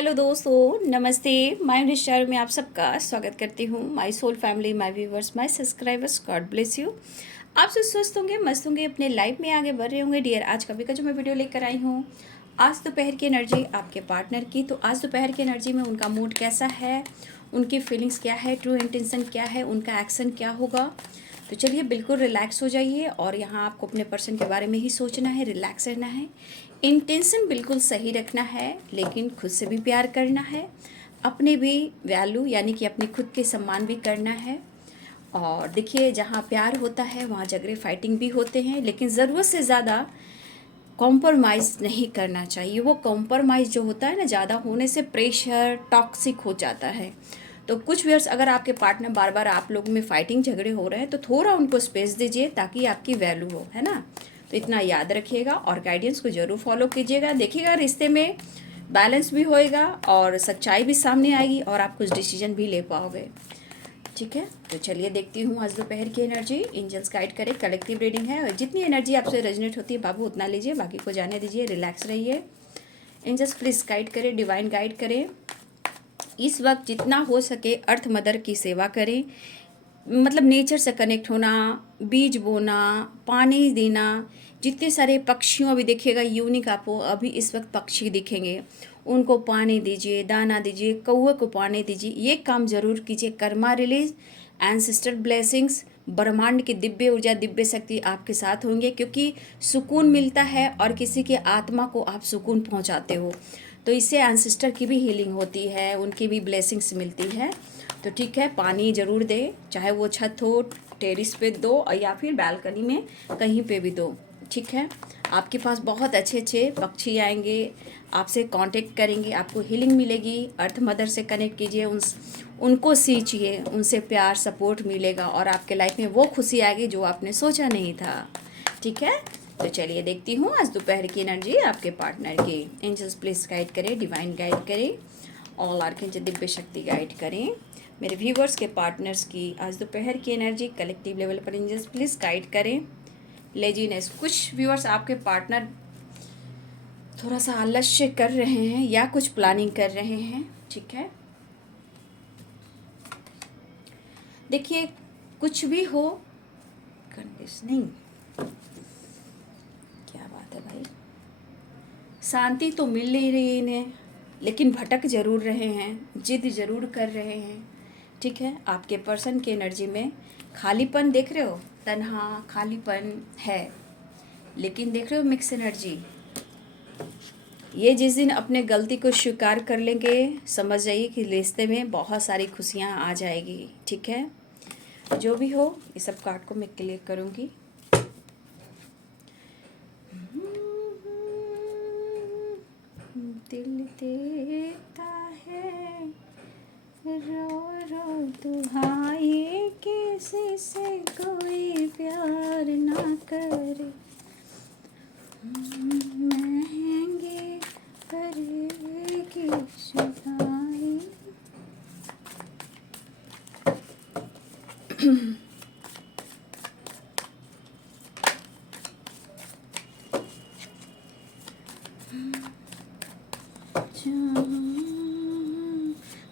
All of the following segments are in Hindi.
हेलो दोस्तों, नमस्ते। माय निश्चर में आप सबका स्वागत करती हूँ। My soul family, my viewers, my subscribers, God bless you. आप सब स्वस्थ होंगे, मस्त होंगे, अपने लाइफ में आगे बढ़ रहे होंगे। डियर, आज का का जो मैं वीडियो लेकर आई हूँ, आज दोपहर की एनर्जी आपके पार्टनर की। तो आज दोपहर की एनर्जी में उनका मूड कैसा है, उनकी फीलिंग्स क्या है, ट्रू इंटेंशन क्या है, उनका एक्शन क्या होगा। तो चलिए बिल्कुल रिलैक्स हो जाइए। और यहाँ आपको अपने पर्सन के बारे में ही सोचना है, रिलैक्स रहना है, इंटेंशन बिल्कुल सही रखना है, लेकिन खुद से भी प्यार करना है, अपने भी वैल्यू यानी कि अपने खुद के सम्मान भी करना है। और देखिए, जहाँ प्यार होता है वहाँ झगड़े फाइटिंग भी होते हैं, लेकिन ज़रूरत से ज़्यादा कॉम्प्रोमाइज़ नहीं करना चाहिए। वो कॉम्प्रोमाइज़ जो होता है ना, ज़्यादा होने से प्रेशर टॉक्सिक हो जाता है। तो कुछ व्यूअर्स, अगर आपके पार्टनर बार बार आप लोग में फाइटिंग झगड़े हो रहे हैं तो थोड़ा उनको स्पेस दीजिए ताकि आपकी वैल्यू हो, है ना। तो इतना याद रखिएगा और गाइडेंस को ज़रूर फॉलो कीजिएगा। देखिएगा रिश्ते में बैलेंस भी होएगा और सच्चाई भी सामने आएगी और आप कुछ डिसीजन भी ले पाओगे। ठीक है, तो चलिए देखती हूँ आज दोपहर की एनर्जी। एंजल्स गाइड करें, कलेक्टिव रीडिंग है और जितनी एनर्जी आपसे रेजोनेट होती है बाबू उतना लीजिए, बाकी को जाने दीजिए, रिलैक्स रहिए। एंजल्स प्लीज़ गाइड करें, डिवाइन गाइड करें। इस वक्त जितना हो सके अर्थ मदर की सेवा करें, मतलब नेचर से कनेक्ट होना, बीज बोना, पानी देना। जितने सारे पक्षियों, अभी देखिएगा यूनिक आपको अभी इस वक्त पक्षी दिखेंगे, उनको पानी दीजिए, दाना दीजिए, कौवे को पानी दीजिए, ये काम ज़रूर कीजिए। कर्मा रिलीज, एंसेस्टर ब्लेसिंग्स, ब्रह्मांड की दिव्य ऊर्जा, दिव्य शक्ति आपके साथ होंगे, क्योंकि सुकून मिलता है और किसी के आत्मा को आप सुकून पहुंचाते हो, तो इससे एंसेस्टर की भी हीलिंग होती है, उनकी भी ब्लेसिंग्स मिलती है। तो ठीक है, पानी ज़रूर दे, चाहे वो छत हो, टेरिस पे दो या फिर बालकनी में कहीं पे भी दो। ठीक है, आपके पास बहुत अच्छे अच्छे पक्षी आएंगे, आपसे कांटेक्ट करेंगे, आपको हीलिंग मिलेगी। अर्थ मदर से कनेक्ट कीजिए, उनको सींचिए, उनसे प्यार सपोर्ट मिलेगा और आपके लाइफ में वो खुशी आएगी जो आपने सोचा नहीं था। ठीक है, तो चलिए देखती हूँ आज दोपहर की एनर्जी आपके पार्टनर की। एंजल्स प्लीज गाइड करें, डिवाइन गाइड करें, ऑल आर्कएंजल दिव्य शक्ति गाइड करें मेरे व्यूवर्स के पार्टनर्स की आज दोपहर की एनर्जी कलेक्टिव लेवल पर। एंजल्स प्लीज गाइड करें। लेजीनेस, कुछ व्यूवर्स आपके पार्टनर थोड़ा सा आलस्य कर रहे हैं या कुछ प्लानिंग कर रहे हैं। ठीक है, देखिए कुछ भी हो, कंडीशनिंग, क्या बात है भाई, शांति तो मिल नहीं रही इन्हें, लेकिन भटक जरूर रहे हैं, जिद जरूर कर रहे हैं। ठीक है, आपके पर्सन की एनर्जी में खालीपन देख रहे हो, तन्हा खालीपन है, लेकिन देख रहे हो मिक्स एनर्जी। ये जिस दिन अपने गलती को स्वीकार कर लेंगे, समझ जाइए कि रिश्ते में बहुत सारी खुशियाँ आ जाएगी। ठीक है, जो भी हो, ये सब कार्ड को मैं क्लियर करूँगी। दिल देता है रो रो दुहाई, किसी से कोई प्यार ना करे, महंगे करेगी जुदाई।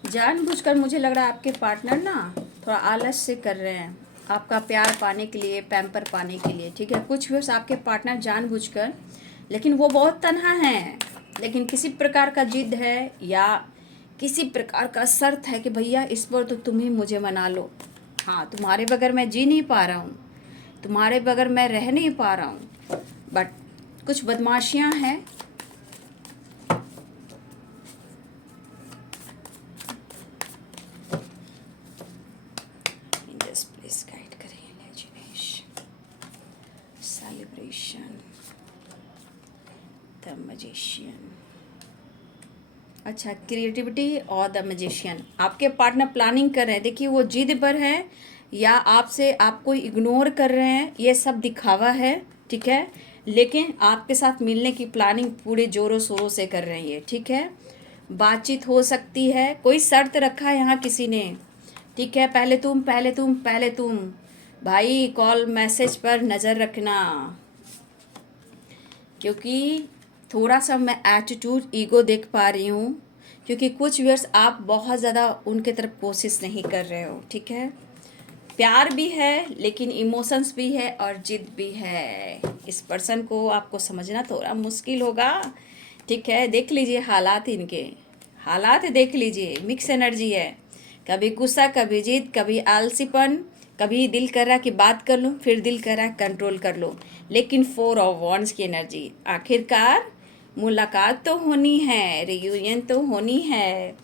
जानबूझकर मुझे लग रहा है आपके पार्टनर ना थोड़ा आलस से कर रहे हैं, आपका प्यार पाने के लिए, पैम्पर पाने के लिए। ठीक है, कुछ व्यूअर्स आपके पार्टनर जानबूझकर, लेकिन वो बहुत तन्हा है, लेकिन किसी प्रकार का जिद है या किसी प्रकार का शर्त है कि भैया इस बार तो तुम ही मुझे मना लो। हाँ, तुम्हारे बगैर मैं जी नहीं पा रहा हूँ, तुम्हारे बगैर मैं रह नहीं पा रहा हूँ। बट कुछ बदमाशियाँ हैं। प्लीज गाइड करें, इमेजिनेशन, सेलिब्रेशन, द मैजिशियन। अच्छा, क्रिएटिविटी और द मैजिशियन, आपके पार्टनर प्लानिंग कर रहे हैं। देखिए वो जिद पर है या आपसे आपको इग्नोर कर रहे हैं, ये सब दिखावा है। ठीक है, लेकिन आपके साथ मिलने की प्लानिंग पूरे जोरों शोरों से कर रही है। ठीक है, बातचीत हो सकती है, कोई शर्त रखा है यहाँ किसी ने। ठीक है, पहले तुम पहले तुम पहले तुम, भाई कॉल मैसेज पर नज़र रखना, क्योंकि थोड़ा सा मैं एटीट्यूड ईगो देख पा रही हूँ। क्योंकि कुछ व्यूअर्स आप बहुत ज़्यादा उनके तरफ कोशिश नहीं कर रहे हो, ठीक है। प्यार भी है लेकिन इमोशंस भी है और जिद भी है। इस पर्सन को आपको समझना थोड़ा मुश्किल होगा, ठीक है। देख लीजिए हालात, इनके हालात देख लीजिए, मिक्स एनर्जी है। कभी गुस्सा, कभी जिद, कभी आलसीपन, कभी दिल कर रहा कि बात कर लूँ, फिर दिल कर रहा कंट्रोल कर लो। लेकिन 4 ऑफ वॉन्ड्स की एनर्जी, आखिरकार मुलाकात तो होनी है, रियूनियन तो होनी है,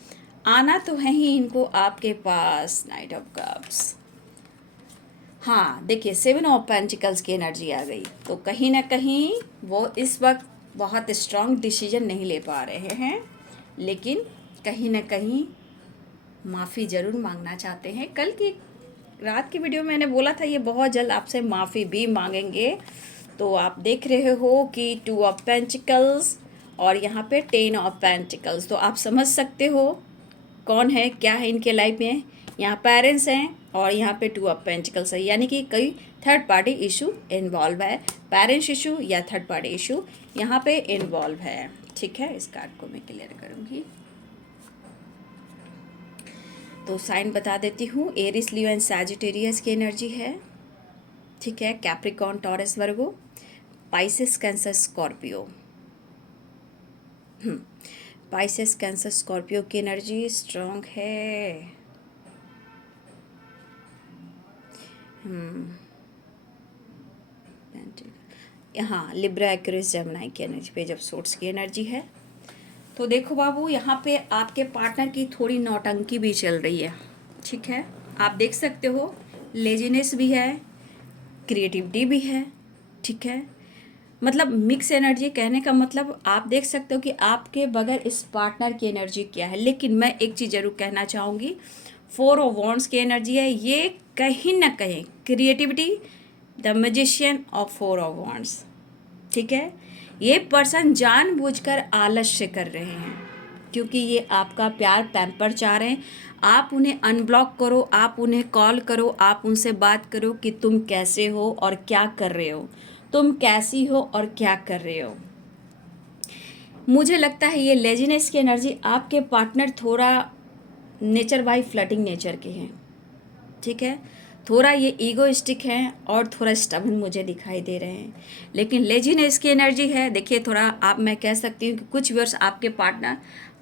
आना तो है ही इनको आपके पास। नाइट ऑफ कप्स, हाँ देखिए 7 ऑफ पेंटिकल्स की एनर्जी आ गई। तो कहीं ना कहीं वो इस वक्त बहुत स्ट्रांग डिसीजन नहीं ले पा रहे हैं, लेकिन कहीं ना कहीं माफ़ी ज़रूर मांगना चाहते हैं। कल की रात की वीडियो में मैंने बोला था ये बहुत जल्द आपसे माफ़ी भी मांगेंगे। तो आप देख रहे हो कि 2 ऑफ पेंटिकल्स और यहाँ पे 10 ऑफ पेंटिकल्स, तो आप समझ सकते हो कौन है, क्या है इनके लाइफ में। यहाँ पेरेंट्स हैं और यहाँ पे 2 ऑफ पेंटिकल्स है, यानी कि कोई थर्ड पार्टी इशू इन्वॉल्व है। पेरेंट्स इशू या थर्ड पार्टी इशू यहाँ पे इन्वॉल्व है, ठीक है। इस कार्ड को मैं क्लियर करूँगी। तो साइन बता देती हूँ, एरिस, लियो एंड सैजिटेरियस की एनर्जी है, ठीक है। Capricorn, Taurus, Virgo, Pisces, Cancer, Scorpio. Pisces, Cancer, Scorpio की एनर्जी स्ट्रॉन्ग है। यहाँ लिब्रा, एक्वेरियस, जेमिनी की एनर्जी, पेज ऑफ सोर्ड्स की एनर्जी है। तो देखो बाबू, यहाँ पे आपके पार्टनर की थोड़ी नौटंकी भी चल रही है, ठीक है। आप देख सकते हो लेजीनेस भी है, क्रिएटिविटी भी है, ठीक है। मतलब मिक्स एनर्जी, कहने का मतलब आप देख सकते हो कि आपके बगैर इस पार्टनर की एनर्जी क्या है। लेकिन मैं एक चीज़ ज़रूर कहना चाहूँगी, 4 ऑफ वॉन्ड्स की एनर्जी है, ये कहीं ना कहीं creativity, the magician of 4 of wands, ठीक है। ये पर्सन जानबूझकर आलस्य कर रहे हैं, क्योंकि ये आपका प्यार पैम्पर चाह रहे हैं। आप उन्हें अनब्लॉक करो, आप उन्हें कॉल करो, आप उनसे बात करो कि तुम कैसे हो और क्या कर रहे हो, तुम कैसी हो और क्या कर रहे हो। मुझे लगता है ये लेजीनेस की एनर्जी, आपके पार्टनर थोड़ा नेचर वाई फ्लर्टिंग नेचर के हैं, ठीक है। थोड़ा ये ईगोइस्टिक हैं और थोड़ा स्टबन मुझे दिखाई दे रहे हैं। लेकिन लेजीनेस की एनर्जी है, देखिए थोड़ा आप, मैं कह सकती हूँ कि कुछ व्यूअर्स आपके पार्टनर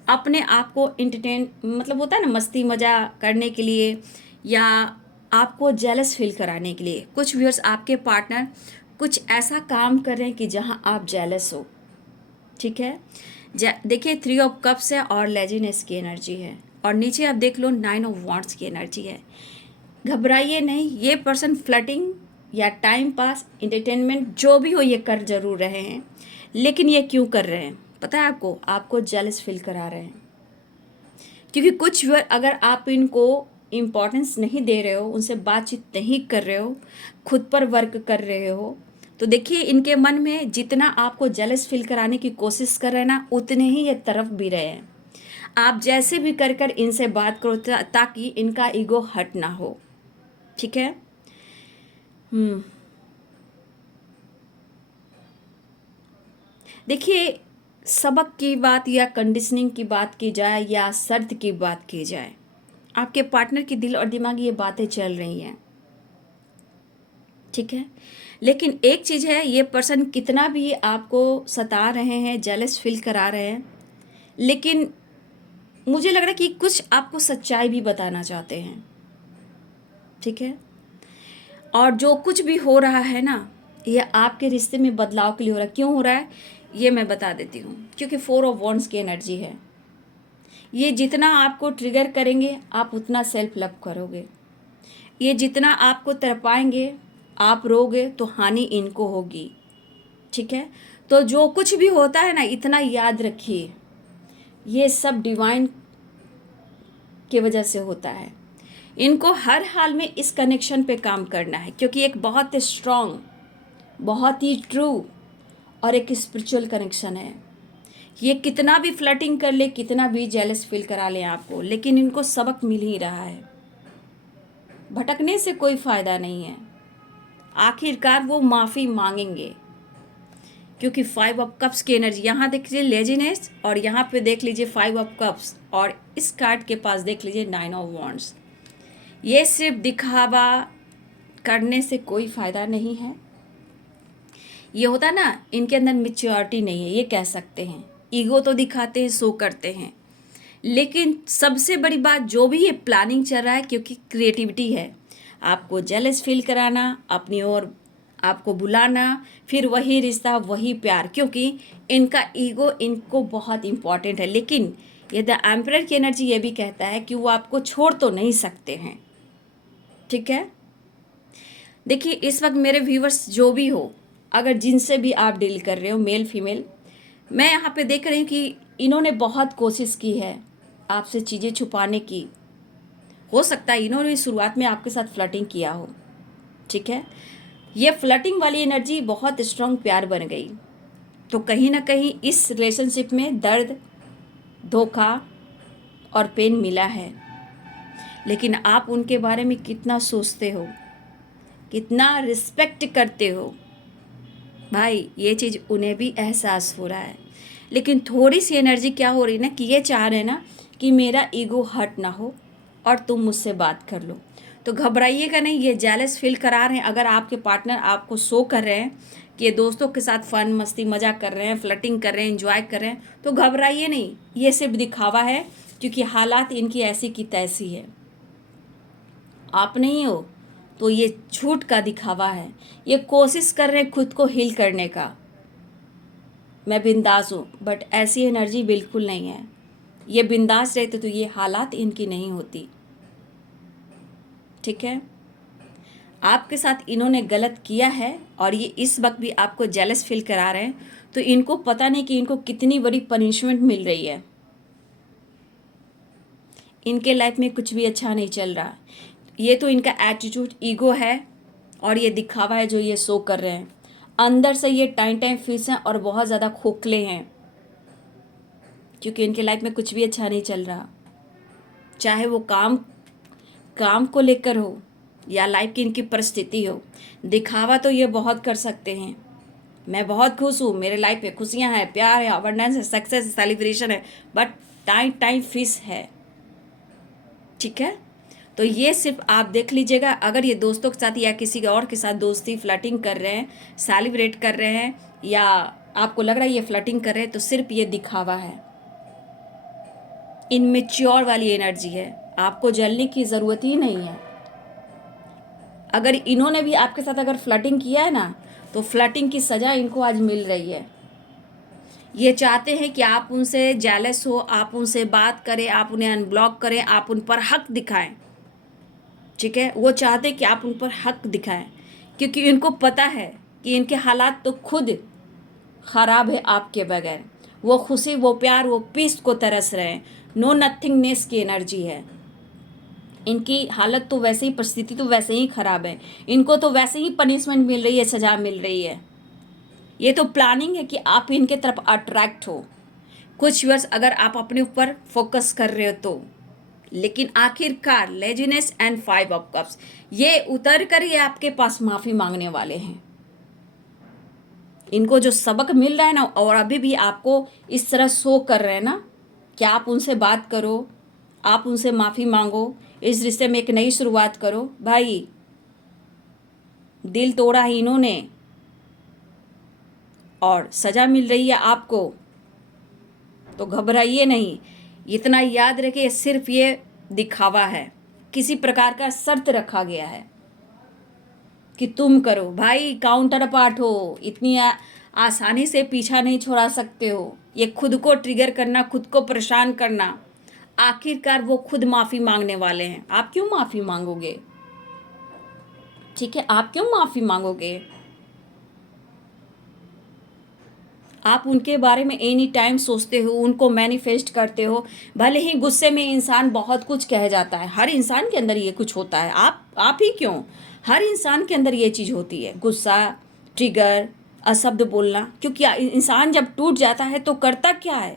अपने आप को इंटरटेन, मतलब होता है ना, मस्ती मजा करने के लिए या आपको जेलस फील कराने के लिए, कुछ व्यूअर्स आपके पार्टनर कुछ ऐसा काम कर रहे हैं कि जहाँ आप जेलस हो, ठीक है। देखिए 3 ऑफ कप्स है और लेजीनेस की एनर्जी है, और नीचे आप देख लो 9 ऑफ वॉन्ड्स की एनर्जी है। घबराइए नहीं, ये पर्सन फ्लर्टिंग या टाइम पास, इंटरटेनमेंट जो भी हो ये कर जरूर रहे हैं। लेकिन ये क्यों कर रहे हैं पता है आपको? आपको जेलस फील करा रहे हैं, क्योंकि कुछ व्यूअर अगर आप इनको इम्पोर्टेंस नहीं दे रहे हो, उनसे बातचीत नहीं कर रहे हो, खुद पर वर्क कर रहे हो, तो देखिए इनके मन में जितना आपको जेलस फील कराने की कोशिश कर रहे हैं ना, उतने ही ये तरफ भी रहे हैं। आप जैसे भी कर कर इनसे बात करो ताकि इनका ईगो हट ना हो, ठीक है। देखिए सबक की बात या कंडीशनिंग की बात की जाए या शर्त की बात की जाए, आपके पार्टनर की दिल और दिमाग ये बातें चल रही हैं, ठीक है। लेकिन एक चीज़ है, ये पर्सन कितना भी आपको सता रहे हैं, जेलस फील करा रहे हैं, लेकिन मुझे लग रहा है कि कुछ आपको सच्चाई भी बताना चाहते हैं, ठीक है। और जो कुछ भी हो रहा है ना, ये आपके रिश्ते में बदलाव के लिए हो रहा है। क्यों हो रहा है ये मैं बता देती हूँ, क्योंकि 4 ऑफ वॉन्ड्स की एनर्जी है। ये जितना आपको ट्रिगर करेंगे आप उतना सेल्फ लव करोगे, ये जितना आपको तड़पाएंगे आप रोगे तो हानि इनको होगी, ठीक है। तो जो कुछ भी होता है ना, इतना याद रखिए, ये सब डिवाइन की वजह से होता है। इनको हर हाल में इस कनेक्शन पे काम करना है, क्योंकि एक बहुत स्ट्रॉन्ग, बहुत ही ट्रू और एक स्पिरिचुअल कनेक्शन है। ये कितना भी फ्लर्टिंग कर ले, कितना भी जेलस फील करा ले आपको, लेकिन इनको सबक मिल ही रहा है। भटकने से कोई फ़ायदा नहीं है, आखिरकार वो माफ़ी मांगेंगे, क्योंकि 5 ऑफ कप्स की एनर्जी, यहाँ देख लीजिए लेजीनेस और यहाँ पे देख लीजिए 5 ऑफ कप्स, और इस कार्ड के पास देख लीजिए 9 ऑफ वॉन्ड्स। ये सिर्फ दिखावा करने से कोई फ़ायदा नहीं है। ये होता ना, इनके अंदर मैच्योरिटी नहीं है, ये कह सकते हैं। ईगो तो दिखाते हैं, शो करते हैं, लेकिन सबसे बड़ी बात जो भी ये प्लानिंग चल रहा है, क्योंकि क्रिएटिविटी है, आपको जेलस फील कराना, अपनी ओर आपको बुलाना, फिर वही रिश्ता वही प्यार, क्योंकि इनका ईगो इनको बहुत इम्पॉर्टेंट है। लेकिन ये द एम्परर की एनर्जी ये भी कहता है कि वो आपको छोड़ तो नहीं सकते हैं। ठीक है, देखिए इस वक्त मेरे व्यूवर्स जो भी हो, अगर जिनसे भी आप डील कर रहे हो, मेल फीमेल, मैं यहाँ पे देख रही हूँ कि इन्होंने बहुत कोशिश की है आपसे चीज़ें छुपाने की। हो सकता है इन्होंने शुरुआत में आपके साथ फ्लर्टिंग किया हो। ठीक है, ये फ्लर्टिंग वाली एनर्जी बहुत स्ट्रांग प्यार बन गई, तो कहीं ना कहीं इस रिलेशनशिप में दर्द, धोखा और पेन मिला है। लेकिन आप उनके बारे में कितना सोचते हो, कितना रिस्पेक्ट करते हो, भाई ये चीज़ उन्हें भी एहसास हो रहा है। लेकिन थोड़ी सी एनर्जी क्या हो रही ना, कि ये चाह रहे हैं ना कि मेरा ईगो हर्ट ना हो और तुम मुझसे बात कर लो। तो घबराइएगा नहीं, ये जेलस फील करा रहे हैं। अगर आपके पार्टनर आपको शो कर रहे हैं कि ये दोस्तों के साथ फन मस्ती मजाक कर रहे हैं, फ्लर्टिंग कर रहे हैं, एंजॉय कर रहे हैं, तो घबराइए नहीं, ये सिर्फ दिखावा है, क्योंकि हालात इनकी ऐसी की तैसी है। आप नहीं हो तो ये झूठ का दिखावा है। ये कोशिश कर रहे हैं खुद को हील करने का, मैं बिंदास हूँ, बट ऐसी एनर्जी बिल्कुल नहीं है। ये बिंदास रहते तो ये हालात इनकी नहीं होती। ठीक है, आपके साथ इन्होंने गलत किया है और ये इस वक्त भी आपको जेलस फील करा रहे हैं, तो इनको पता नहीं कि इनको कितनी बड़ी पनिशमेंट मिल रही है। इनके लाइफ में कुछ भी अच्छा नहीं चल रहा। ये तो इनका एटीट्यूड, ईगो है और ये दिखावा है जो ये शो कर रहे हैं। अंदर से ये टाइम फीस हैं और बहुत ज़्यादा खोखले हैं, क्योंकि इनके लाइफ में कुछ भी अच्छा नहीं चल रहा। चाहे वो काम को लेकर हो या लाइफ की इनकी परिस्थिति हो, दिखावा तो ये बहुत कर सकते हैं। मैं बहुत खुश हूँ, मेरे लाइफ में खुशियाँ हैं, प्यार है, अबंडेंस है, सक्सेस है, सेलिब्रेशन है, बट टाइम फीस है। ठीक है, तो ये सिर्फ आप देख लीजिएगा। अगर ये दोस्तों के साथ या किसी और के साथ दोस्ती फ्लर्टिंग कर रहे हैं, सेलिब्रेट कर रहे हैं, या आपको लग रहा है ये फ्लर्टिंग कर रहे हैं, तो सिर्फ ये दिखावा है, इनमेच्योर वाली एनर्जी है। आपको जलने की ज़रूरत ही नहीं है। अगर इन्होंने भी आपके साथ अगर फ्लर्टिंग किया है ना, तो फ्लर्टिंग की सज़ा इनको आज मिल रही है। ये चाहते हैं कि आप उनसे जेलस हो, आप उनसे बात करें, आप उन्हें अनब्लॉक करें, आप उन पर हक दिखाएं। ठीक है, वो चाहते हैं कि आप उन पर हक दिखाएं, क्योंकि इनको पता है कि इनके हालात तो खुद ख़राब है आपके बगैर। वो खुशी, वो प्यार, वो पीस को तरस रहे हैं। नो नथिंगनेस की एनर्जी है। इनकी हालत तो वैसे ही, परिस्थिति तो वैसे ही ख़राब है, इनको तो वैसे ही पनिशमेंट मिल रही है, सज़ा मिल रही है। ये तो प्लानिंग है कि आप इनके तरफ अट्रैक्ट हो। कुछ वर्ष अगर आप अपने ऊपर फोकस कर रहे हो तो, लेकिन आखिरकार लेजीनेस एंड 5 ऑफ कप्स, ये उतर कर ये आपके पास माफ़ी मांगने वाले हैं। इनको जो सबक मिल रहा है ना, और अभी भी आपको इस तरह शो कर रहे हैं ना कि आप उनसे बात करो, आप उनसे माफ़ी मांगो, इस रिश्ते में एक नई शुरुआत करो। भाई दिल तोड़ा है इन्होंने और सज़ा मिल रही है आपको, तो घबराइए नहीं। इतना याद रखिए, सिर्फ ये दिखावा है, किसी प्रकार का शर्त रखा गया है कि तुम करो। भाई काउंटर पार्ट हो, इतनी आसानी से पीछा नहीं छोड़ा सकते हो। ये खुद को ट्रिगर करना, खुद को परेशान करना, आखिरकार वो खुद माफ़ी मांगने वाले हैं। आप क्यों माफ़ी मांगोगे? ठीक है, आप क्यों माफ़ी मांगोगे? आप उनके बारे में एनी टाइम सोचते हो, उनको मैनिफेस्ट करते हो। भले ही गुस्से में इंसान बहुत कुछ कह जाता है, हर इंसान के अंदर ये कुछ होता है। आप ही क्यों, हर इंसान के अंदर ये चीज़ होती है, गुस्सा, ट्रिगर, अशब्द बोलना। क्योंकि इंसान जब टूट जाता है तो करता क्या है?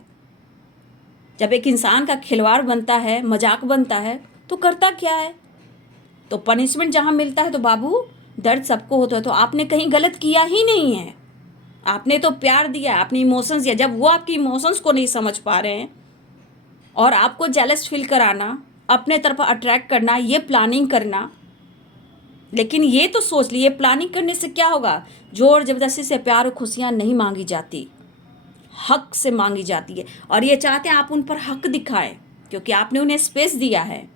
जब एक इंसान का खिलवाड़ बनता है, मजाक बनता है, तो करता क्या है? तो पनिशमेंट जहाँ मिलता है तो बाबू दर्द सबको होता है। तो आपने कहीं गलत किया ही नहीं है, आपने तो प्यार दिया, अपनी इमोशंस दिया, जब वो आपकी इमोशंस को नहीं समझ पा रहे हैं और आपको जेलस फील कराना, अपने तरफ अट्रैक्ट करना, ये प्लानिंग करना। लेकिन ये तो सोच लिए प्लानिंग करने से क्या होगा? जोर जबरदस्ती से प्यार और खुशियाँ नहीं मांगी जाती, हक से मांगी जाती है। और ये चाहते हैं आप उन पर हक दिखाएं, क्योंकि आपने उन्हें स्पेस दिया है।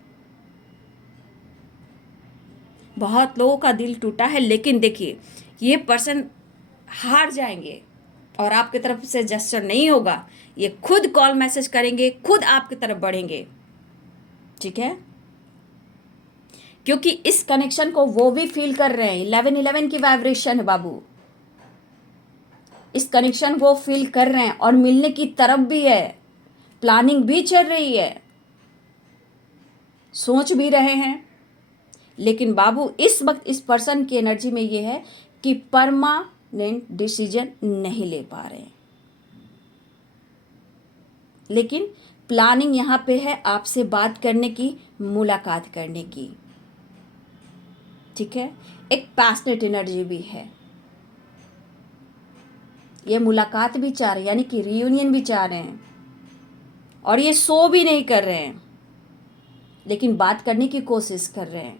बहुत लोगों का दिल टूटा है, लेकिन देखिए ये पर्सन हार जाएंगे और आपकी तरफ से जेस्चर नहीं होगा। ये खुद कॉल मैसेज करेंगे, खुद आपकी तरफ बढ़ेंगे, ठीक है? क्योंकि इस कनेक्शन को वो भी फील कर रहे हैं। 1111 की वाइब्रेशन है बाबू, इस कनेक्शन को फील कर रहे हैं और मिलने की तरफ भी है, प्लानिंग भी चल रही है, सोच भी रहे हैं। लेकिन बाबू इस वक्त इस पर्सन की एनर्जी में ये है कि परमानेंट डिसीजन नहीं ले पा रहे हैं। लेकिन प्लानिंग यहाँ पे है आपसे बात करने की, मुलाकात करने की, ठीक है? एक पैशनेट एनर्जी भी है, ये मुलाकात भी चाह रहे हैं, यानी कि रियूनियन भी चाह रहे हैं। और ये सो भी नहीं कर रहे हैं, लेकिन बात करने की कोशिश कर रहे हैं।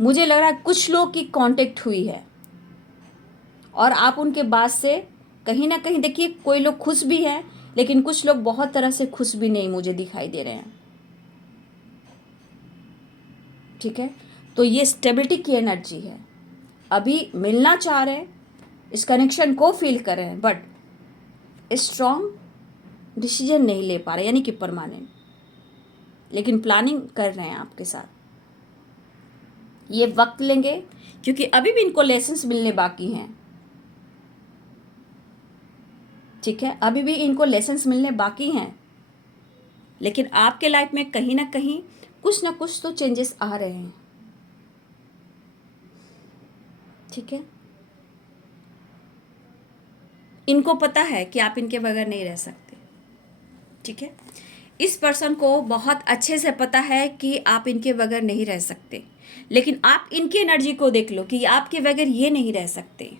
मुझे लग रहा है कुछ लोग की कांटेक्ट हुई है और आप उनके बाद से कहीं ना कहीं, देखिए कोई लोग खुश भी हैं, लेकिन कुछ लोग बहुत तरह से खुश भी नहीं मुझे दिखाई दे रहे हैं, ठीक है? तो ये स्टेबिलिटी की एनर्जी है। अभी मिलना चाह रहे हैं, इस कनेक्शन को फील कर रहे हैं, बट स्ट्रॉन्ग डिसीजन नहीं ले पा रहे, यानी कि परमानेंट। लेकिन प्लानिंग कर रहे हैं आपके साथ, ये वक्त लेंगे क्योंकि अभी भी इनको लेसन्स मिलने बाकी हैं, ठीक है? अभी भी इनको लेसन्स मिलने बाकी हैं। लेकिन आपके लाइफ में कहीं ना कुछ तो चेंजेस आ रहे हैं, ठीक है? इनको पता है कि आप इनके बगैर नहीं रह सकते, ठीक है? इस पर्सन को बहुत अच्छे से पता है कि आप इनके बगैर नहीं रह सकते, लेकिन आप इनकी एनर्जी को देख लो कि आपके बगैर ये नहीं रह सकते।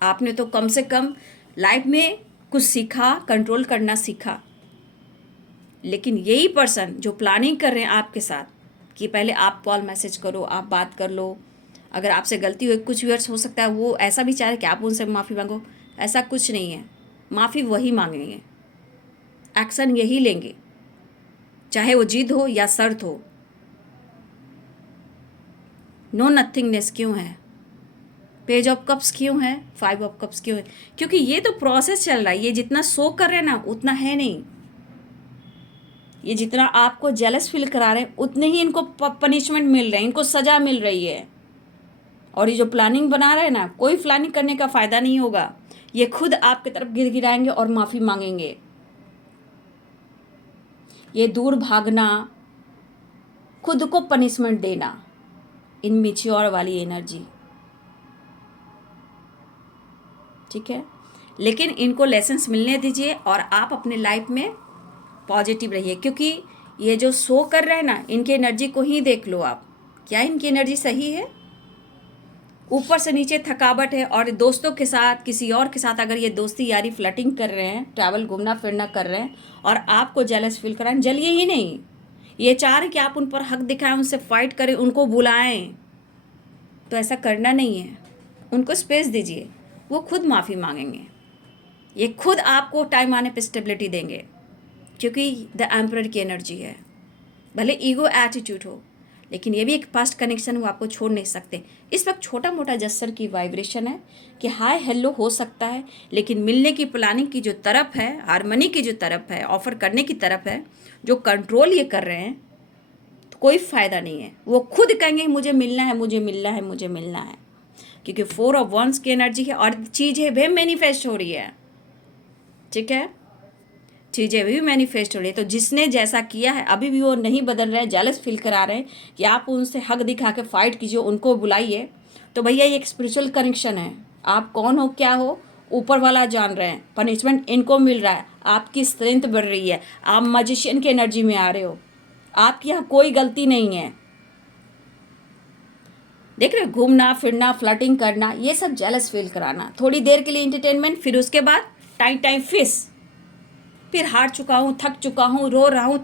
आपने तो कम से कम लाइफ में कुछ सीखा, कंट्रोल करना सीखा। लेकिन यही पर्सन जो प्लानिंग कर रहे हैं आपके साथ कि पहले आप कॉल मैसेज करो, आप बात कर लो, अगर आपसे गलती हुई, कुछ व्यूअर्स हो सकता है वो ऐसा भी चाहे कि आप उनसे माफ़ी मांगो, ऐसा कुछ नहीं है। माफ़ी वही मांगेंगे, एक्शन यही लेंगे, चाहे वो जिद हो या शर्त हो। नो नथिंगनेस क्यों है? पेज ऑफ कप्स क्यों है? 5 ऑफ कप्स क्यों है? क्योंकि ये तो प्रोसेस चल रहा है। ये जितना शो कर रहे हैं ना उतना है नहीं। ये जितना आपको जेलस फील करा रहे हैं उतने ही इनको पनिशमेंट मिल रहे हैं, इनको सज़ा मिल रही है। और ये जो प्लानिंग बना रहे हैं ना, कोई प्लानिंग करने का फ़ायदा नहीं होगा। ये खुद आपकी तरफ गिड़गिड़ाएंगे और माफ़ी मांगेंगे। ये दूर भागना, खुद को पनिशमेंट देना, इनमेच्योर वाली एनर्जी, ठीक है? लेकिन इनको लेसन्स मिलने दीजिए और आप अपने लाइफ में पॉजिटिव रहिए। क्योंकि ये जो शो कर रहे हैं ना, इनकी एनर्जी को ही देख लो आप, क्या इनकी एनर्जी सही है? ऊपर से नीचे थकावट है। और दोस्तों के साथ, किसी और के साथ अगर ये दोस्ती यारी फ्लर्टिंग कर रहे हैं, ट्रैवल घूमना फिरना कर रहे हैं और आपको जेलस फील कराएं, जलिए ही नहीं। ये चाह रहे कि आप उन पर हक दिखाएं, उनसे फाइट करें, उनको बुलाएं, तो ऐसा करना नहीं है। उनको स्पेस दीजिए, वो खुद माफ़ी मांगेंगे। ये खुद आपको टाइम आने पे स्टेबिलिटी देंगे, क्योंकि द एम्परर की एनर्जी है। भले ईगो एटीट्यूड हो, लेकिन ये भी एक पास्ट कनेक्शन, वो आपको छोड़ नहीं सकते। इस वक्त छोटा मोटा जस्टर की वाइब्रेशन है कि हाय हेलो हो सकता है, लेकिन मिलने की प्लानिंग की जो तरफ है, हारमनी की जो तरफ है, ऑफर करने की तरफ है, जो कंट्रोल ये कर रहे हैं, तो कोई फ़ायदा नहीं है। वो खुद कहेंगे मुझे मिलना है, मुझे मिलना है, मुझे मिलना है। क्योंकि 4 ऑफ वंस की एनर्जी है और चीज़ें भी मैनिफेस्ट हो रही है, ठीक है? चीज़ें भी मैनिफेस्ट हो रही है। तो जिसने जैसा किया है अभी भी वो नहीं बदल रहे हैं, जेलस फील करा रहे हैं कि आप उनसे हक दिखा के फाइट कीजिए, उनको बुलाइए। तो भैया ये एक स्पिरिचुअल कनेक्शन है। आप कौन हो, क्या हो, ऊपर वाला जान रहे हैं। पनिशमेंट इनको मिल रहा है, आपकी स्ट्रेंथ बढ़ रही है, आप मैजिशियन की एनर्जी में आ रहे हो, आपके यहाँ कोई गलती नहीं है। देख रहे हो, घूमना फिरना, फ्लर्टिंग करना, ये सब जेलस फील कराना, थोड़ी देर के लिए इंटरटेनमेंट, फिर उसके बाद टाइम टाइम फिर हार चुका हूँ, थक चुका हूँ, रो रहा हूँ,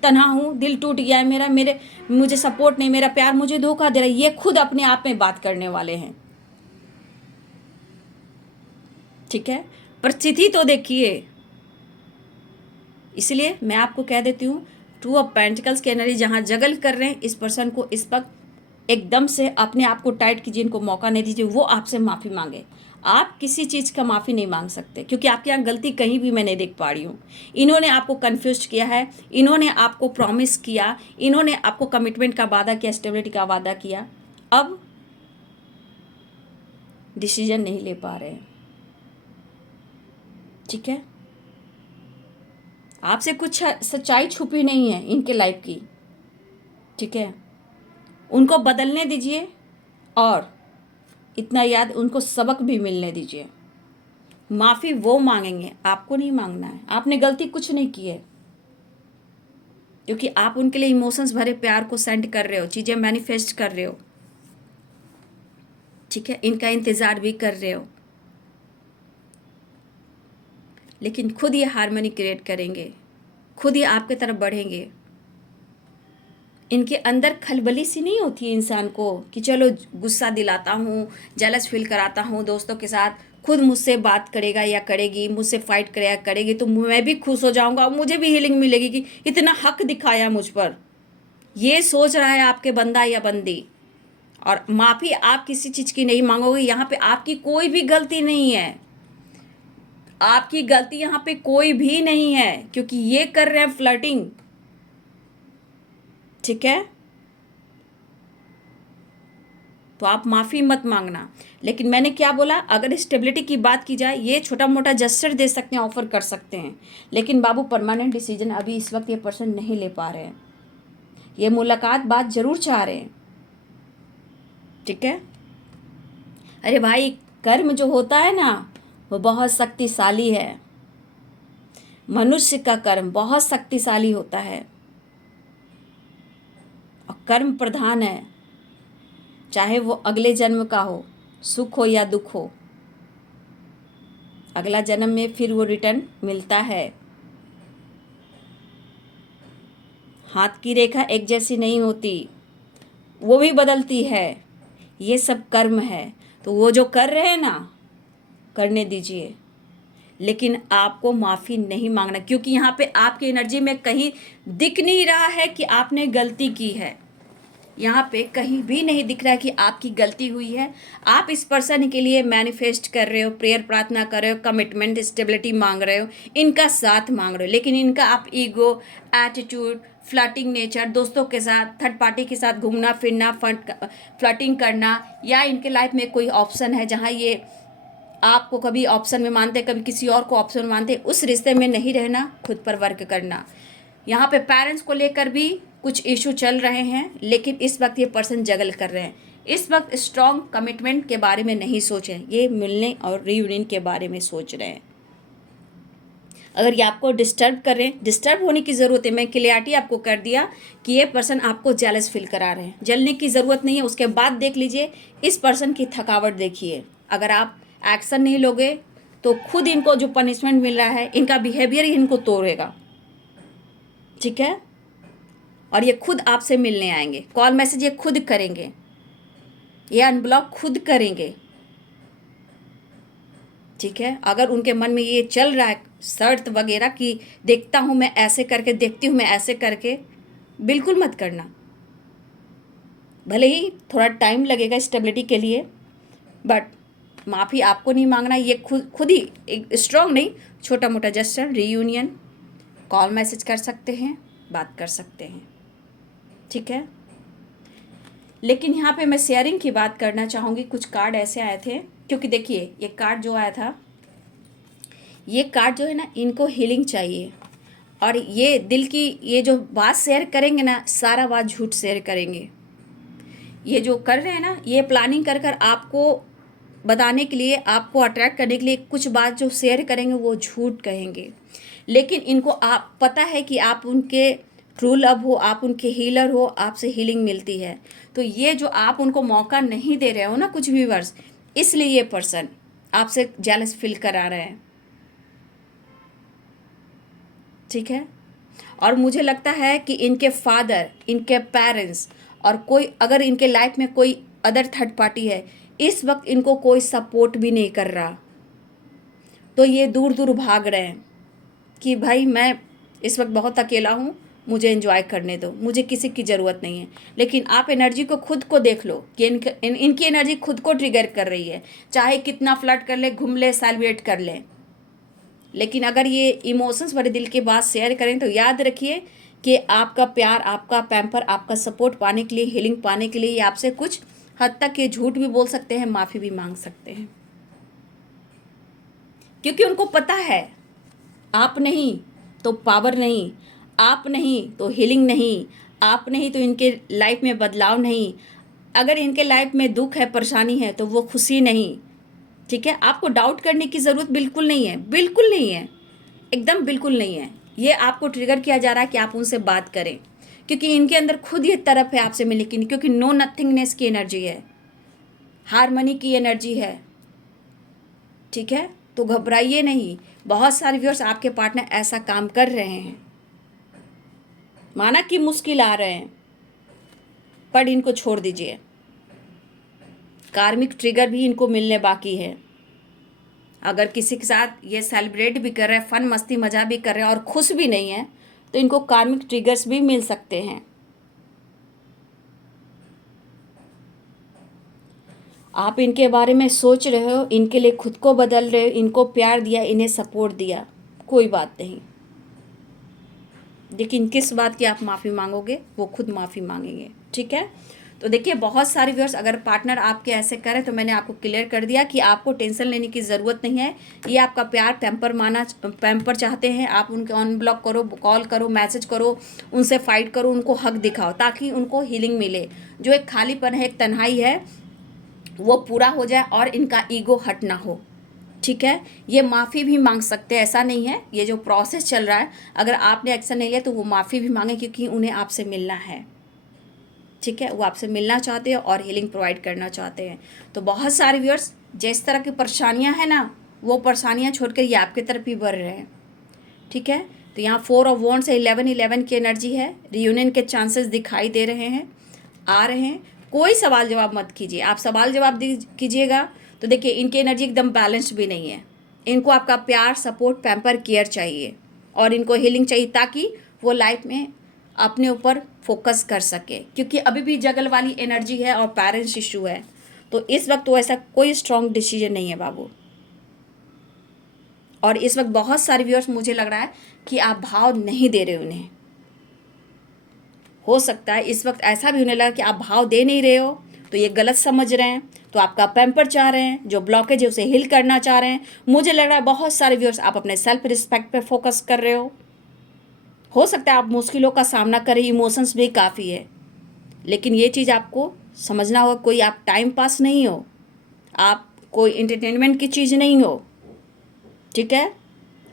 तन्हा हूँ, दिल टूट गया है मेरा, मुझे सपोर्ट नहीं, मेरा प्यार मुझे धोखा दे रहा है, ये खुद अपने आप में बात करने वाले हैं। ठीक है, परिस्थिति तो देखिए। इसलिए मैं आपको कह देती हूँ, टू ऑफ पेंटिकल्स की एनर्जी जहाँ जगल कर रहे हैं, इस पर्सन को इस वक्त एकदम से अपने आप को टाइट कीजिए, इनको मौका नहीं दीजिए, वो आपसे माफ़ी मांगे। आप किसी चीज़ का माफ़ी नहीं मांग सकते, क्योंकि आपके यहाँ गलती कहीं भी मैं नहीं देख पा रही हूँ। इन्होंने आपको कन्फ्यूज किया है, इन्होंने आपको प्रॉमिस किया, इन्होंने आपको कमिटमेंट का वादा किया, स्टेबिलिटी का वादा किया, अब डिसीजन नहीं ले पा रहे हैं। ठीक है, आपसे कुछ सच्चाई छुपी नहीं है इनके लाइफ की। ठीक है, उनको बदलने दीजिए, और इतना याद, उनको सबक भी मिलने दीजिए। माफ़ी वो मांगेंगे, आपको नहीं मांगना है। आपने गलती कुछ नहीं की है, क्योंकि आप उनके लिए इमोशंस भरे प्यार को सेंड कर रहे हो, चीज़ें मैनिफेस्ट कर रहे हो। ठीक है, इनका इंतज़ार भी कर रहे हो, लेकिन खुद ये हार्मनी क्रिएट करेंगे, खुद ही आपके तरफ बढ़ेंगे। इनके अंदर खलबली सी नहीं होती है इंसान को कि चलो गुस्सा दिलाता हूँ, जेलस फील कराता हूँ दोस्तों के साथ, खुद मुझसे बात करेगा या करेगी, मुझसे फाइट करेगा करेगी तो मैं भी खुश हो जाऊँगा और मुझे भी हीलिंग मिलेगी कि इतना हक दिखाया मुझ पर। ये सोच रहा है आपके बंदा या बंदी। और माफ़ी आप किसी चीज़ की नहीं मांगोगे, यहाँ पे आपकी कोई भी गलती नहीं है, आपकी गलती यहाँ पे कोई भी नहीं है, क्योंकि ये कर रहे हैं फ्लर्टिंग। ठीक है, तो आप माफ़ी मत मांगना। लेकिन मैंने क्या बोला, अगर स्टेबिलिटी की बात की जाए, ये छोटा मोटा जेस्चर दे सकते हैं, ऑफर कर सकते हैं, लेकिन बाबू परमानेंट डिसीजन अभी इस वक्त ये पर्सन नहीं ले पा रहे हैं। ये मुलाकात बात जरूर चाह रहे हैं। ठीक है, अरे भाई, कर्म जो होता है ना, वो बहुत शक्तिशाली है। मनुष्य का कर्म बहुत शक्तिशाली होता है और कर्म प्रधान है, चाहे वो अगले जन्म का हो, सुख हो या दुख हो, अगला जन्म में फिर वो रिटर्न मिलता है। हाथ की रेखा एक जैसी नहीं होती, वो भी बदलती है। ये सब कर्म है, तो वो जो कर रहे हैं ना, करने दीजिए, लेकिन आपको माफ़ी नहीं मांगना, क्योंकि यहाँ पे आपकी एनर्जी में कहीं दिख नहीं रहा है कि आपने गलती की है। यहाँ पे कहीं भी नहीं दिख रहा है कि आपकी गलती हुई है। आप इस पर्सन के लिए मैनिफेस्ट कर रहे हो, प्रेयर प्रार्थना कर रहे हो, कमिटमेंट स्टेबिलिटी मांग रहे हो, इनका साथ मांग रहे हो, लेकिन इनका आप ईगो, एटीट्यूड, फ्लर्टिंग नेचर, दोस्तों के साथ, थर्ड पार्टी के साथ घूमना फिरना, फ्लर्टिंग करना, या इनके लाइफ में कोई ऑप्शन है जहाँ ये आपको कभी ऑप्शन में मानते, कभी किसी और को ऑप्शन में मानते, उस रिश्ते में नहीं रहना, खुद पर वर्क करना। यहाँ पे पेरेंट्स को लेकर भी कुछ इशू चल रहे हैं, लेकिन इस वक्त ये पर्सन जगल कर रहे हैं। इस वक्त स्ट्रॉन्ग कमिटमेंट के बारे में नहीं सोच रहे हैं, ये मिलने और रीयूनियन के बारे में सोच रहे हैं। अगर ये आपको डिस्टर्ब कर रहे हैं, डिस्टर्ब होने की ज़रूरत है, मैं क्लियरिटी आपको कर दिया कि ये पर्सन आपको जेलस फील करा रहे हैं, जलने की ज़रूरत नहीं है। उसके बाद देख लीजिए इस पर्सन की थकावट देखिए। अगर आप एक्शन नहीं लोगे तो खुद इनको जो पनिशमेंट मिल रहा है, इनका बिहेवियर ही इनको तोड़ेगा। ठीक है, और ये खुद आपसे मिलने आएंगे, कॉल मैसेज ये खुद करेंगे, ये अनब्लॉक खुद करेंगे। ठीक है, अगर उनके मन में ये चल रहा है शर्त वगैरह कि देखता हूँ मैं ऐसे करके, देखती हूँ मैं ऐसे करके, बिल्कुल मत करना। भले ही थोड़ा टाइम लगेगा स्टेबिलिटी के लिए, बट माफ़ी आपको नहीं मांगना। ये खुद ही एक स्ट्रॉन्ग नहीं, छोटा मोटा जेस्चर, रीयूनियन, कॉल मैसेज कर सकते हैं, बात कर सकते हैं। ठीक है, लेकिन यहाँ पे मैं शेयरिंग की बात करना चाहूँगी। कुछ कार्ड ऐसे आए थे, क्योंकि देखिए ये कार्ड जो आया था, ये कार्ड जो है ना, इनको हीलिंग चाहिए, और ये दिल की ये जो बात शेयर करेंगे ना, सारा बात झूठ शेयर करेंगे। ये जो कर रहे हैं ना, ये प्लानिंग कर कर आपको बताने के लिए, आपको अट्रैक्ट करने के लिए कुछ बात जो शेयर करेंगे वो झूठ कहेंगे, लेकिन इनको आप पता है कि आप उनके ट्रू लव हो, आप उनके हीलर हो, आपसे हीलिंग मिलती है। तो ये जो आप उनको मौका नहीं दे रहे हो ना कुछ भी वर्ष, इसलिए ये पर्सन आपसे जेलस फील करा रहे हैं, ठीक है। और मुझे लगता है कि इनके फादर, इनके पेरेंट्स और कोई अगर इनके लाइफ में कोई अदर थर्ड पार्टी है, इस वक्त इनको कोई सपोर्ट भी नहीं कर रहा, तो ये दूर दूर भाग रहे हैं कि भाई मैं इस वक्त बहुत अकेला हूँ, मुझे एंजॉय करने दो, मुझे किसी की ज़रूरत नहीं है। लेकिन आप एनर्जी को खुद को देख लो कि इनकी एनर्जी खुद को ट्रिगर कर रही है, चाहे कितना फ्लर्ट कर ले, घूम ले, सेलिब्रेट कर ले। लेकिन अगर ये इमोशंस भरे दिल की बात शेयर करें तो याद रखिए कि आपका प्यार, आपका पैम्पर, आपका सपोर्ट पाने के लिए, हीलिंग पाने के लिए ये आपसे कुछ हद तक ये झूठ भी बोल सकते हैं, माफ़ी भी मांग सकते हैं, क्योंकि उनको पता है आप नहीं तो पावर नहीं, आप नहीं तो हीलिंग नहीं, आप नहीं तो इनके लाइफ में बदलाव नहीं, अगर इनके लाइफ में दुख है, परेशानी है, तो वो खुशी नहीं, ठीक है। आपको डाउट करने की ज़रूरत बिल्कुल नहीं है, बिल्कुल नहीं है, एकदम बिल्कुल नहीं है। ये आपको ट्रिगर किया जा रहा है कि आप उनसे बात करें, क्योंकि इनके अंदर खुद ये तरफ है आपसे मिलने की, क्योंकि नो नथिंगनेस की एनर्जी है, हारमनी की एनर्जी है, ठीक है। तो घबराइए नहीं। बहुत सारे व्यूअर्स आपके पार्टनर ऐसा काम कर रहे हैं, माना कि मुश्किल आ रहे हैं, पर इनको छोड़ दीजिए। कार्मिक ट्रिगर भी इनको मिलने बाकी है। अगर किसी के साथ ये सेलिब्रेट भी कर रहे हैं, फन मस्ती मजा भी कर रहे हैं और खुश भी नहीं है, तो इनको कार्मिक ट्रिगर्स भी मिल सकते हैं। आप इनके बारे में सोच रहे हो, इनके लिए खुद को बदल रहे हो, इनको प्यार दिया, इन्हें सपोर्ट दिया, कोई बात नहीं। लेकिन किस बात की आप माफ़ी मांगोगे, वो खुद माफ़ी मांगेंगे, ठीक है। तो देखिए बहुत सारे व्यूअर्स अगर पार्टनर आपके ऐसे करें तो मैंने आपको क्लियर कर दिया कि आपको टेंशन लेने की ज़रूरत नहीं है। ये आपका प्यार पैम्पर चाहते हैं, आप उनके अनब्लॉक करो, कॉल करो, मैसेज करो, उनसे फाइट करो, उनको हक दिखाओ, ताकि उनको हीलिंग मिले। जो एक खालीपन है, एक तन्हाई है, वो पूरा हो जाए और इनका ईगो हट ना हो, ठीक है। ये माफ़ी भी मांग सकते हैं, ऐसा नहीं है। ये जो प्रोसेस चल रहा है, अगर आपने एक्शन नहीं लिया तो वो माफ़ी भी मांगे, क्योंकि उन्हें आपसे मिलना है, ठीक है। वो आपसे मिलना चाहते हैं और हीलिंग प्रोवाइड करना चाहते हैं। तो बहुत सारे व्यूअर्स जिस तरह की परेशानियां हैं ना, वो परेशानियां छोड़कर ये आपकी तरफ ही बढ़ रहे हैं, ठीक है। तो यहाँ 4 ऑफ वॉन्ड्स से 11 की एनर्जी है, रियूनियन के चांसेस दिखाई दे रहे हैं, आ रहे हैं। कोई सवाल जवाब मत कीजिए, आप सवाल जवाब कीजिएगा तो देखिए इनकी एनर्जी एकदम बैलेंस्ड भी नहीं है। इनको आपका प्यार, सपोर्ट, पैम्पर, केयर चाहिए और इनको हीलिंग चाहिए, ताकि वो लाइफ में अपने ऊपर फोकस कर सके, क्योंकि अभी भी जगल वाली एनर्जी है और पेरेंट्स इशू है। तो इस वक्त वो ऐसा कोई स्ट्रॉन्ग डिसीजन नहीं है बाबू। और इस वक्त बहुत सारे व्यूअर्स, मुझे लग रहा है कि आप भाव नहीं दे रहे उन्हें। हो सकता है इस वक्त ऐसा भी होने लगा कि आप भाव दे नहीं रहे हो, तो ये गलत समझ रहे हैं, तो आपका पैम्पर चाह रहे हैं, जो ब्लॉकेज है उसे हील करना चाह रहे हैं। मुझे लग रहा है बहुत सारे व्यूअर्स आप अपने सेल्फ रिस्पेक्ट पे फोकस कर रहे हो सकता है आप मुश्किलों का सामना करें, इमोशंस भी काफ़ी है, लेकिन ये चीज़ आपको समझना होगा, कोई आप टाइम पास नहीं हो, आप कोई एंटरटेनमेंट की चीज़ नहीं हो, ठीक है।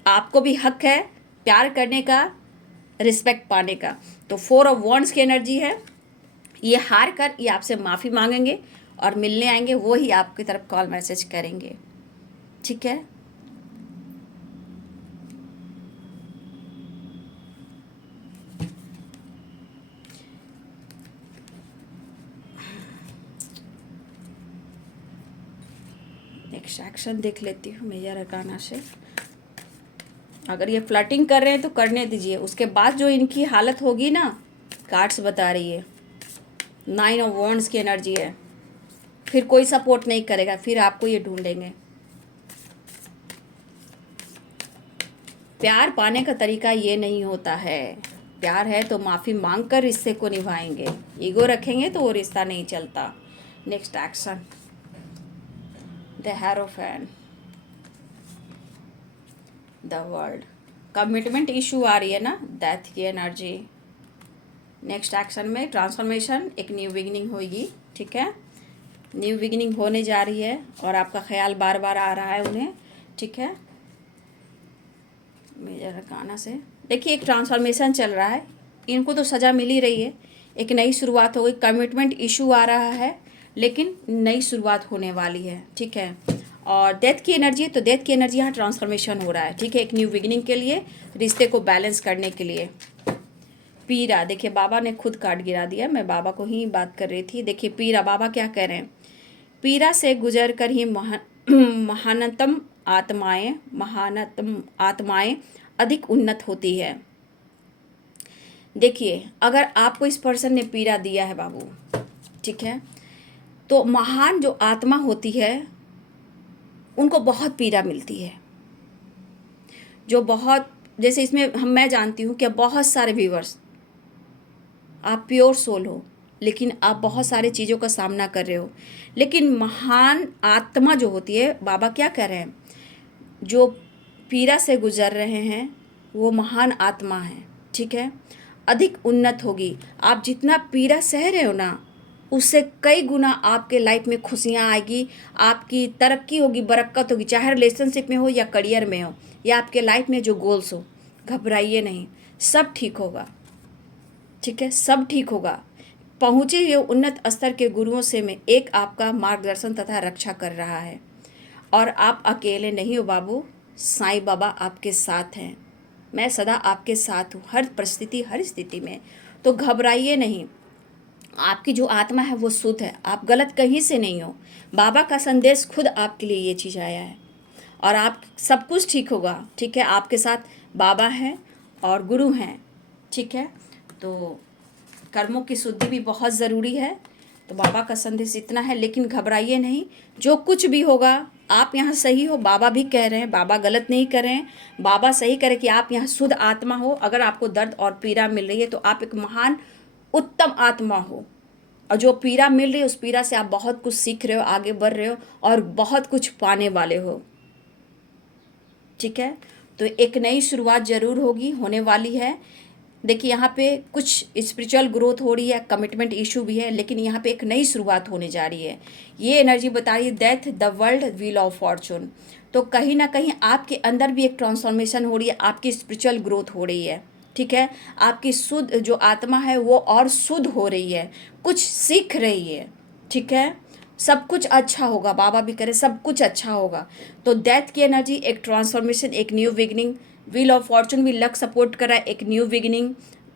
आपको भी हक है प्यार करने का, रिस्पेक्ट पाने का। तो 4 ऑफ वॉन्ड्स की एनर्जी है, ये हार कर ये आपसे माफ़ी मांगेंगे और मिलने आएंगे, वो ही आपकी तरफ कॉल मैसेज करेंगे, ठीक है। नेक्स्ट एक्शन देख लेती हूँ मेजर अरकाना से। अगर ये फ्लर्टिंग कर रहे हैं तो करने दीजिए, उसके बाद जो इनकी हालत होगी ना, कार्ड्स बता रही है 9 ऑफ वॉन्ड्स की एनर्जी है, फिर कोई सपोर्ट नहीं करेगा, फिर आपको ये ढूंढेंगे। प्यार पाने का तरीका ये नहीं होता है, प्यार है तो माफ़ी मांग कर रिश्ते को निभाएंगे, ईगो रखेंगे तो वो रिश्ता नहीं चलता। Next action, the Hierophant, the world, commitment issue आ रही है ना, डेथ की एनर्जी। नेक्स्ट एक्शन में ट्रांसफॉर्मेशन, एक न्यू बिगिनिंग होगी, ठीक है। न्यू बिगिनिंग होने जा रही है और आपका ख्याल बार बार आ रहा है उन्हें, ठीक है। मेजर अरकाना से देखिए एक ट्रांसफॉर्मेशन चल रहा है, इनको तो सज़ा मिल ही रही है, एक नई शुरुआत हो गई। कमिटमेंट इशू आ रहा है लेकिन नई शुरुआत होने वाली है, ठीक है। और डेथ की एनर्जी, तो डेथ की एनर्जी यहाँ ट्रांसफॉर्मेशन हो रहा है, ठीक है, एक न्यू बिगिनिंग के लिए, रिश्ते को बैलेंस करने के लिए। पीरा, देखिए बाबा ने खुद कार्ड गिरा दिया, मैं बाबा को ही बात कर रही थी। देखिए पीरा, बाबा क्या कह रहे हैं, पीरा से गुजर कर ही महानतम आत्माएं अधिक उन्नत होती है। देखिए अगर आपको इस पर्सन ने पीरा दिया है बाबू, ठीक है, तो महान जो आत्मा होती है उनको बहुत पीड़ा मिलती है, जो बहुत, जैसे इसमें मैं जानती हूँ कि बहुत सारे व्यूवर्स, आप प्योर सोल हो लेकिन आप बहुत सारी चीज़ों का सामना कर रहे हो, लेकिन महान आत्मा जो होती है, बाबा क्या कह रहे हैं, जो पीड़ा से गुजर रहे हैं वो महान आत्मा है, ठीक है, अधिक उन्नत होगी। आप जितना पीड़ा सह रहे हो ना, उससे कई गुना आपके लाइफ में खुशियाँ आएगी, आपकी तरक्की होगी, बरकत होगी, चाहे रिलेशनशिप में हो या करियर में हो या आपके लाइफ में जो गोल्स हो। घबराइए नहीं, सब ठीक होगा, ठीक है, सब ठीक होगा। पहुँचे हुए उन्नत स्तर के गुरुओं से में एक आपका मार्गदर्शन तथा रक्षा कर रहा है और आप अकेले नहीं हो बाबू, साईं बाबा आपके साथ हैं। मैं सदा आपके साथ हूँ, हर परिस्थिति हर स्थिति में। तो घबराइए नहीं, आपकी जो आत्मा है वो शुद्ध है, आप गलत कहीं से नहीं हो। बाबा का संदेश खुद आपके लिए ये चीज़ आया है और आप सब कुछ ठीक होगा, ठीक है। आपके साथ बाबा हैं और गुरु हैं, ठीक है। तो कर्मों की शुद्धि भी बहुत ज़रूरी है। तो बाबा का संदेश इतना है, लेकिन घबराइए नहीं, जो कुछ भी होगा आप यहाँ सही हो। बाबा भी कह रहे हैं, बाबा गलत नहीं कर रहे हैं, बाबा सही कह रहे हैं कि आप यहाँ शुद्ध आत्मा हो। अगर आपको दर्द और पीड़ा मिल रही है तो आप एक महान उत्तम आत्मा हो, और जो पीड़ा मिल रही है उस पीड़ा से आप बहुत कुछ सीख रहे हो, आगे बढ़ रहे हो और बहुत कुछ पाने वाले हो, ठीक है। तो एक नई शुरुआत ज़रूर होगी, होने वाली है। देखिए यहाँ पे कुछ स्पिरिचुअल ग्रोथ हो रही है, कमिटमेंट इशू भी है, लेकिन यहाँ पे एक नई शुरुआत होने जा रही है। ये एनर्जी बता रही है death the world wheel of Fortune. तो कहीं ना कहीं आपके अंदर भी एक ट्रांसफॉर्मेशन हो रही है, आपकी स्पिरिचुअल ग्रोथ हो रही है, ठीक है। आपकी शुद्ध जो आत्मा है वो और शुद्ध हो रही है, कुछ सीख रही है, ठीक है। सब कुछ अच्छा होगा, बाबा भी करे सब कुछ अच्छा होगा। तो डेथ की एनर्जी, एक ट्रांसफॉर्मेशन, एक new beginning, wheel of Fortune भी लक सपोर्ट कर रहा है, एक न्यू बिगिनिंग।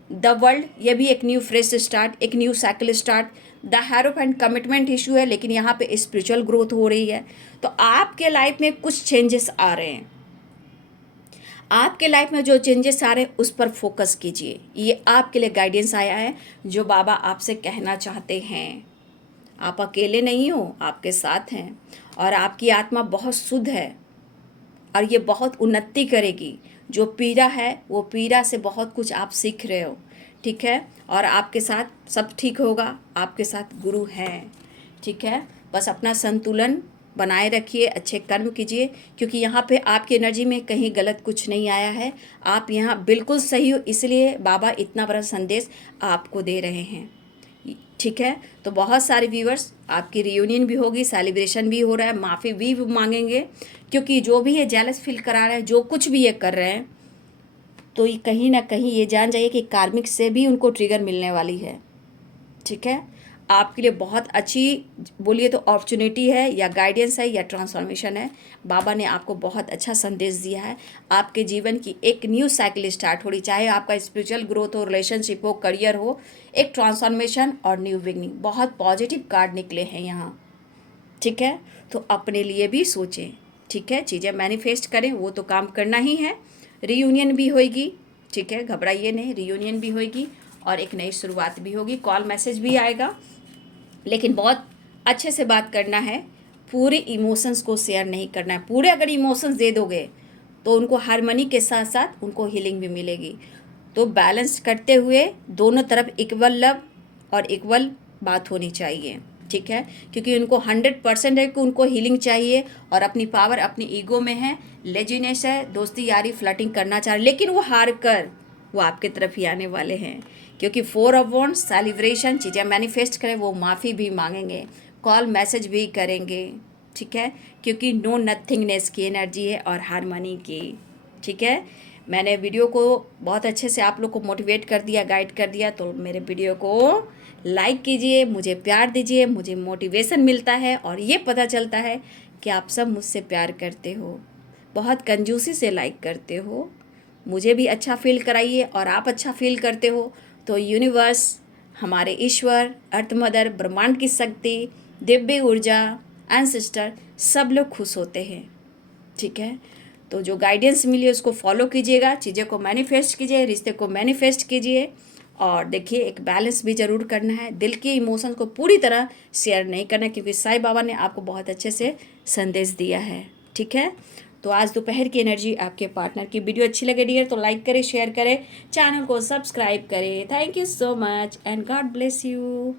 द वर्ल्ड, ये भी एक न्यू फ्रेश स्टार्ट, एक new cycle start. The hierophant commitment issue है, लेकिन यहाँ पे स्पिरिचुअल ग्रोथ हो रही है। तो आपके लाइफ में कुछ चेंजेस आ रहे हैं, आपके लाइफ में जो चेंजेस आ रहे हैं उस पर फोकस कीजिए। ये आपके लिए गाइडेंस आया है जो बाबा आपसे कहना चाहते हैं। आप अकेले नहीं हो, आपके साथ हैं और आपकी आत्मा बहुत शुद्ध है और ये बहुत उन्नति करेगी। जो पीड़ा है वो पीड़ा से बहुत कुछ आप सीख रहे हो, ठीक है। और आपके साथ सब ठीक होगा, आपके साथ गुरु हैं, ठीक है। बस अपना संतुलन बनाए रखिए, अच्छे कर्म कीजिए, क्योंकि यहाँ पे आपकी एनर्जी में कहीं गलत कुछ नहीं आया है। आप यहाँ बिल्कुल सही हो, इसलिए बाबा इतना बड़ा संदेश आपको दे रहे हैं, ठीक है। तो बहुत सारे व्यूअर्स, आपकी रियूनियन भी होगी, सेलिब्रेशन भी हो रहा है, माफ़ी भी मांगेंगे, क्योंकि जो भी ये जेलस फील करा रहे हैं, जो कुछ भी ये कर रहे हैं, तो ये कहीं ना कहीं ये जान जाइए कि कार्मिक से भी उनको ट्रिगर मिलने वाली है, ठीक है। आपके लिए बहुत अच्छी, बोलिए तो अपॉर्चुनिटी है या गाइडेंस है या ट्रांसफॉर्मेशन है। बाबा ने आपको बहुत अच्छा संदेश दिया है, आपके जीवन की एक न्यू साइकिल स्टार्ट हो रही, चाहे आपका स्पिरिचुअल ग्रोथ हो, रिलेशनशिप हो, करियर हो, एक ट्रांसफॉर्मेशन और न्यू बिगनिंग। बहुत पॉजिटिव कार्ड निकले हैं यहाँ, ठीक है। तो अपने लिए भी सोचें, ठीक है, चीज़ें मैनिफेस्ट करें, वो तो काम करना ही है। रीयूनियन भी होएगी, ठीक है, घबराइए नहीं, रीयूनियन भी होएगी और एक नई शुरुआत भी होगी, कॉल मैसेज भी आएगा, लेकिन बहुत अच्छे से बात करना है, पूरे इमोशंस को शेयर नहीं करना है। पूरे अगर इमोशंस दे दोगे तो उनको हार्मनी के साथ साथ उनको हीलिंग भी मिलेगी। तो बैलेंस करते हुए दोनों तरफ इक्वल लव और इक्वल बात होनी चाहिए, ठीक है, क्योंकि उनको 100% है कि उनको हीलिंग चाहिए और अपनी पावर अपनी ईगो में है, लेजीनेस है, दोस्ती यारी फ्लर्टिंग करना चाह रहे, लेकिन वो हार कर वो आपके तरफ ही आने वाले हैं, क्योंकि 4 ऑफ वॉन्ड्स सेलिब्रेशन, चीज़ें मैनिफेस्ट करें, वो माफ़ी भी मांगेंगे, कॉल मैसेज भी करेंगे, ठीक है, क्योंकि नो नथिंगनेस की एनर्जी है और हारमोनी की, ठीक है। मैंने वीडियो को बहुत अच्छे से आप लोग को मोटिवेट कर दिया, गाइड कर दिया, तो मेरे वीडियो को लाइक कीजिए, मुझे प्यार दीजिए, मुझे मोटिवेशन मिलता है और ये पता चलता है कि आप सब मुझसे प्यार करते हो, बहुत कंजूसी से लाइक करते हो। मुझे भी अच्छा फील कराइए और आप अच्छा फील करते हो तो यूनिवर्स, हमारे ईश्वर, अर्थ मदर, ब्रह्मांड की शक्ति, दिव्य ऊर्जा, एंसेस्टर, सब लोग खुश होते हैं। ठीक है, तो जो गाइडेंस मिली है उसको फॉलो कीजिएगा, चीज़ें को मैनिफेस्ट कीजिए, रिश्ते को मैनिफेस्ट कीजिए। और देखिए, एक बैलेंस भी ज़रूर करना है, दिल के इमोशन को पूरी तरह शेयर नहीं करना, क्योंकि साईं बाबा ने आपको बहुत अच्छे से संदेश दिया है। ठीक है, तो आज दोपहर की एनर्जी आपके पार्टनर की। वीडियो अच्छी लगे डियर तो लाइक करें, शेयर करें, चैनल को सब्सक्राइब करें। Thank you so much and God bless you.